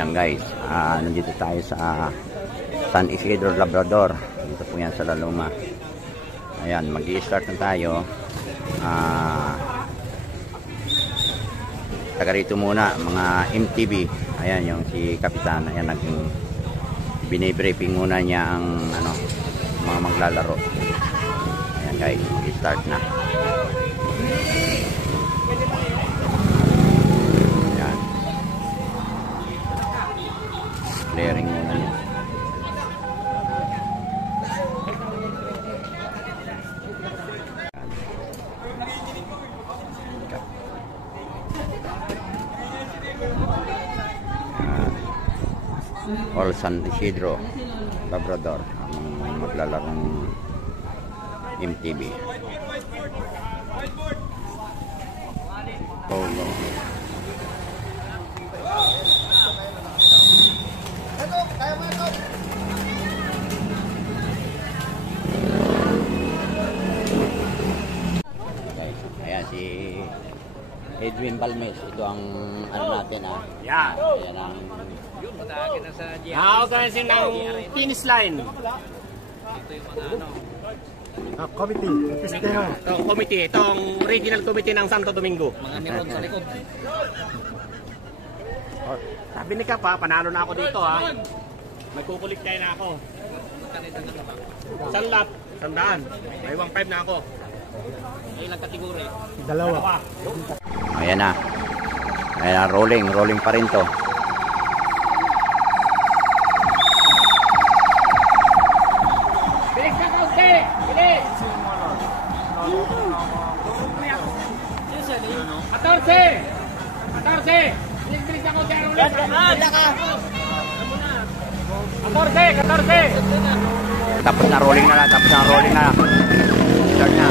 Ayan guys, nandito tayo sa San Isidro, Labrador. Dito po yan sa La Loma. Ayan, mag-i-start na tayo. Taga rito muna, mga MTV. Ayan, yung si Kapitan. Ayan, binibriefing muna niya ang mga maglalaro. Ayan guys, mag-i-start na. Ayan. Clearing muna niya. All San Isidro, Labrador, ang maglalarong MTV. Polo. Ayan si Edwin Balmes, ito ang natin Yeah. Ayan ang Organizing ng finish line. Committee. Itong committee, itong regional committee ng Santo Domingo. Mga meron sa likod. Sabi ni Kap, panalo na ako dito Nagkukulik tayo na ako. Isang lap, 100. May 1.5 na ako. Ilang kategori? Dalawa. Ayan na. Ayan na, rolling pa rin to. Bilis ka kaunti! Bilis! 14! Bilis ka kaunti! 14! Tapos na rolling na. Start na.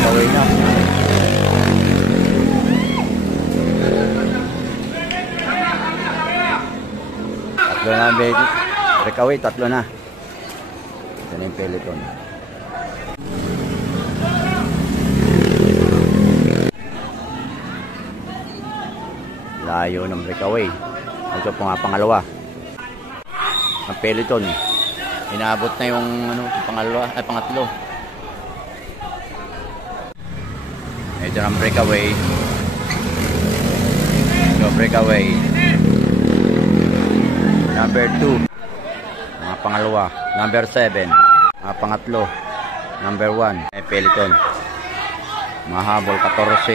Gawin na. Tatlo na, baby. Breakaway, tatlo na. Ito na yung peloton. Layo ng breakaway. Ito po nga pangalawa. Ang peloton. Inaabot na yung pangatlo. Ito ang breakaway. Ito breakaway. Number 2. Mga pangalawa. Number 7. Mga pangatlo. Number 1. May peloton. Mahabol 14.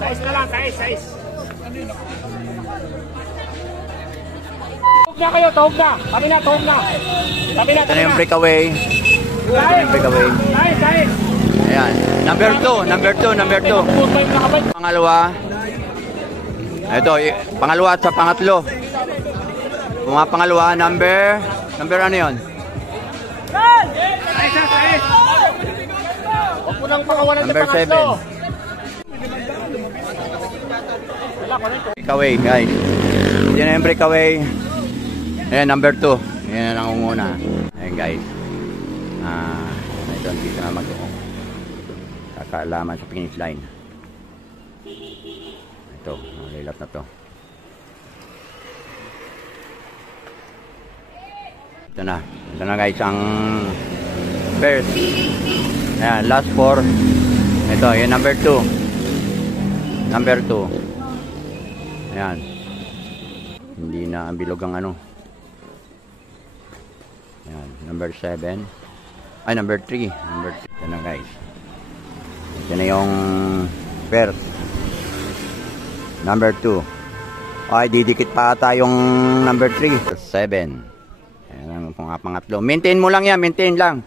Size na lang, size. Tuhog na kayo, tuhog na. Sabi na. Ito na yung breakaway. Size. Ayan. Number 2. Pangalawa. Ito, pangalawa at sa pangatlo. Mga pangalawa, number ano yun? Size. Huwag mo nang pakawalan sa Number pangatlo. 7. Breakaway, guys. Yan na yung breakaway. Ayan, number 2. Yan ang nangunguna. Ayan, guys. Ito, dito na kakaalaman sa finish line. Ito, lilat na to. Ito na guys, ang first. Ayan, last 4. Ito, yung number 2. Ayan. Hindi na ang bilog ang Ayan, number 7. Ay, number 3. Ito na guys. Ito na yung first. Number 2. Ay, didikit pa ata yung number 3. 7. Ayan ang pangatlo. Maintain mo lang yan. Maintain lang.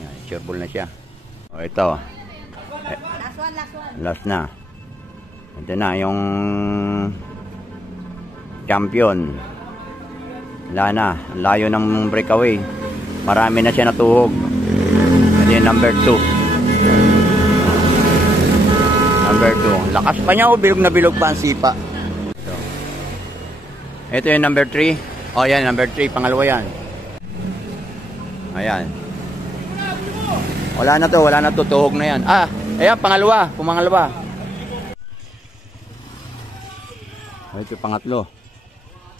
Ayan, sureball na siya. O, ito. Last na. Ito na yung champion. Wala na. Layo ng breakaway. Marami na siya natuhog. Ito yung number 2. Number 2. Lakas pa niya, bilog na bilog pa ang sipa. Ito yung number 3. Oh, yan, number 3. Pangalawa yan. Ayan. Wala na to. Tuhog na yan. Ah, ayan, pangalawa. Pumangalawa. Ito yung pangatlo.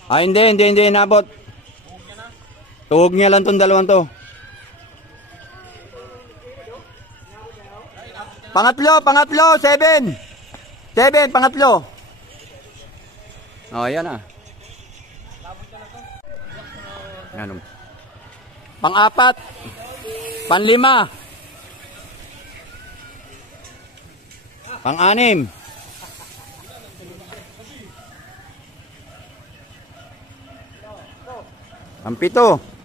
Ah, hindi. Nabot. Tuhog niya lang tong dalawang to. Pangatlo. 7. Pangatlo. Oh, ayan ah. Ayan. Pang-4. Pang-5. Pang-6. Pang-7.